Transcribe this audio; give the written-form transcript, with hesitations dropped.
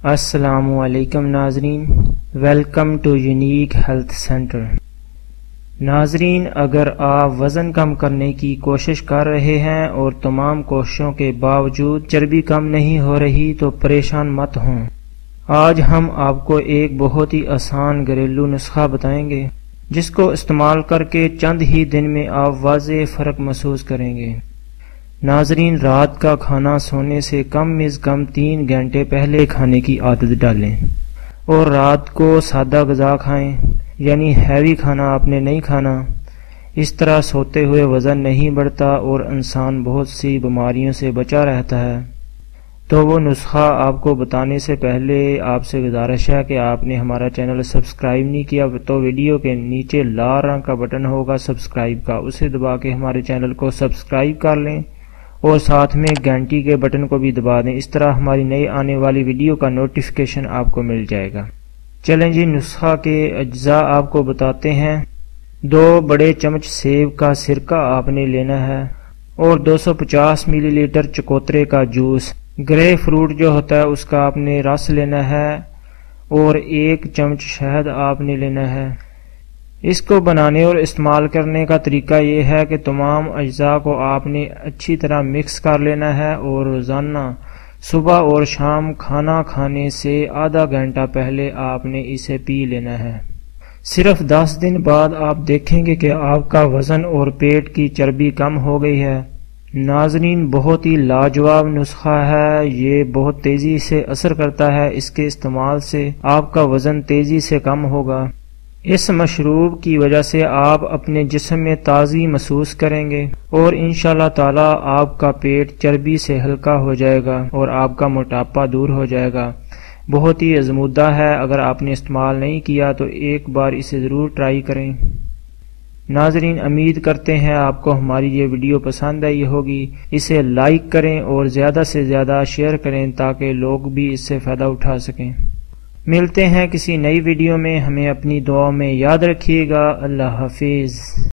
السلام علیکم ناظرین، welcome to unique health centre. ناظرین، اگر آپ وزن کم کرنے کی کوشش کر رہے ہیں اور تمام کوششوں کے باوجود چربی کم نہیں ہو رہی تو پریشان مت ہوں۔ آج ہم آپ کو ایک بہت ہی آسان گھریلو نسخہ بتائیں گے جس کو استعمال کر کے چند ہی دن میں آپ واضح فرق محسوس کریں گے۔ ناظرین، رات کا کھانا سونے سے کم از کم 3 گھنٹے پہلے کھانے کی عادت ڈالیں اور رات کو سادہ غذا کھائیں، یعنی ہیوی کھانا آپ نے نہیں کھانا۔ اس طرح سوتے ہوئے وزن نہیں بڑھتا اور انسان بہت سی بیماریوں سے بچا رہتا ہے۔ تو وہ نسخہ آپ کو بتانے سے پہلے آپ سے گزارش ہے کہ آپ نے ہمارا چینل سبسکرائب نہیں کیا تو ویڈیو کے نیچے لال رنگ کا بٹن ہوگا سبسکرائب کا، اسے دبا کے ہمارے چینل کو سبسکرائب کر لیں اور ساتھ میں گھنٹی کے بٹن کو بھی دبا دیں۔ اس طرح ہماری نئی آنے والی ویڈیو کا نوٹیفیکیشن آپ کو مل جائے گا۔ چلیں جی، نسخہ کے اجزاء آپ کو بتاتے ہیں۔ 2 بڑے چمچ سیب کا سرکہ آپ نے لینا ہے اور 250 ملی لیٹر چکوترے کا جوس، گرے فروٹ جو ہوتا ہے اس کا آپ نے رس لینا ہے اور 1 چمچ شہد آپ نے لینا ہے۔ اس کو بنانے اور استعمال کرنے کا طریقہ یہ ہے کہ تمام اجزاء کو آپ نے اچھی طرح مکس کر لینا ہے اور روزانہ صبح اور شام کھانا کھانے سے آدھا گھنٹہ پہلے آپ نے اسے پی لینا ہے۔ صرف 10 دن بعد آپ دیکھیں گے کہ آپ کا وزن اور پیٹ کی چربی کم ہو گئی ہے۔ ناظرین، بہت ہی لاجواب نسخہ ہے، یہ بہت تیزی سے اثر کرتا ہے۔ اس کے استعمال سے آپ کا وزن تیزی سے کم ہوگا۔ اس مشروب کی وجہ سے آپ اپنے جسم میں تازگی محسوس کریں گے اور انشاءاللہ تعالی آپ کا پیٹ چربی سے ہلکا ہو جائے گا اور آپ کا موٹاپا دور ہو جائے گا۔ بہت ہی آزمودہ ہے، اگر آپ نے استعمال نہیں کیا تو ایک بار اسے ضرور ٹرائی کریں۔ ناظرین، امید کرتے ہیں آپ کو ہماری یہ ویڈیو پسند آئی ہوگی۔ اسے لائک کریں اور زیادہ سے زیادہ شیئر کریں تاکہ لوگ بھی اس سے فائدہ اٹھا سکیں۔ ملتے ہیں کسی نئی ویڈیو میں، ہمیں اپنی دعاؤں میں یاد رکھیے گا۔ اللہ حافظ۔